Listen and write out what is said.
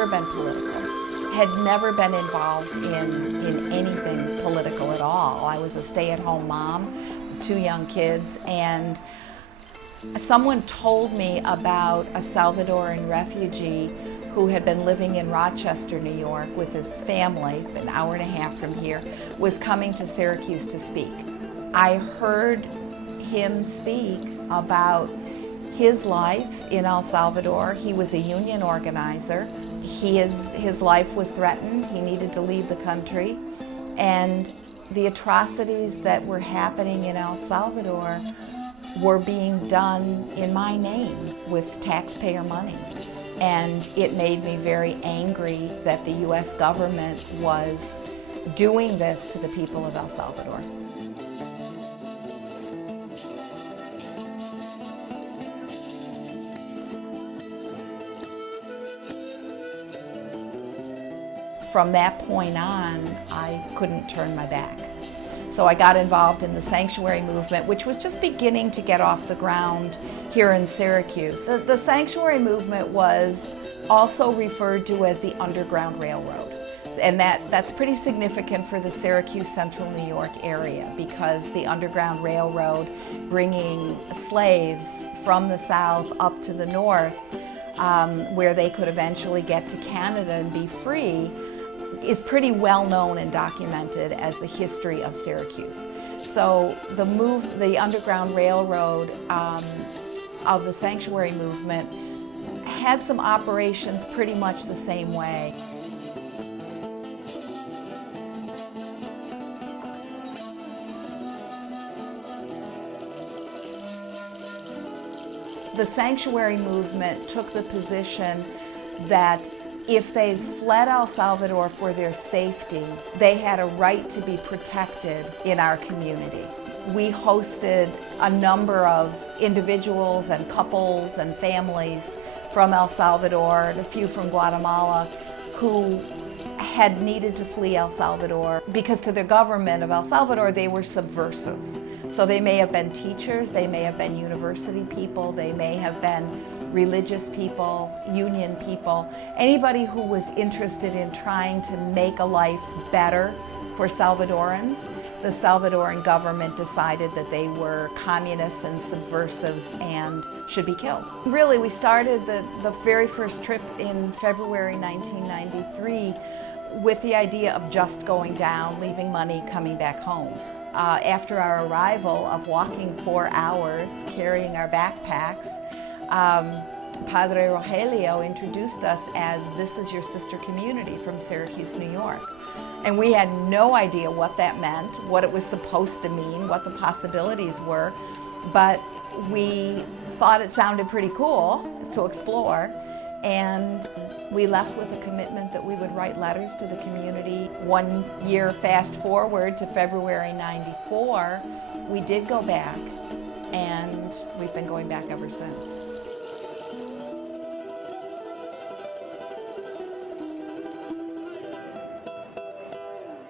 never been political, had never been involved in anything political at all. I was a stay-at-home mom with 2 young kids, and someone told me about a Salvadoran refugee who had been living in Rochester, New York with his family, an hour and a half from here, was coming to Syracuse to speak. I heard him speak about his life in El Salvador. He was a union organizer. His life was threatened. He needed to leave the country. And the atrocities that were happening in El Salvador were being done in my name with taxpayer money. And it made me very angry that the U.S. government was doing this to the people of El Salvador. From that point on, I couldn't turn my back. So I got involved in the sanctuary movement, which was just beginning to get off the ground here in Syracuse. The sanctuary movement was also referred to as the Underground Railroad. And that's pretty significant for the Syracuse, Central New York area, because the Underground Railroad, bringing slaves from the south up to the north, where they could eventually get to Canada and be free, is pretty well known and documented as the history of Syracuse. So the Underground Railroad of the sanctuary movement had some operations pretty much the same way. The sanctuary movement took the position that if they fled El Salvador for their safety, they had a right to be protected in our community. We hosted a number of individuals and couples and families from El Salvador, and a few from Guatemala, who had needed to flee El Salvador because to the government of El Salvador they were subversives. So they may have been teachers, they may have been university people, they may have been religious people, union people, anybody who was interested in trying to make a life better for Salvadorans. The Salvadoran government decided that they were communists and subversives and should be killed. Really, we started the very first trip in February 1993 with the idea of just going down, leaving money, coming back home. After our arrival of walking 4 hours, carrying our backpacks, Padre Rogelio introduced us as, "This is your sister community from Syracuse, New York." And we had no idea what that meant, what it was supposed to mean, what the possibilities were, but we thought it sounded pretty cool to explore. And we left with a commitment that we would write letters to the community. 1 year fast forward to February '94, we did go back, and we've been going back ever since.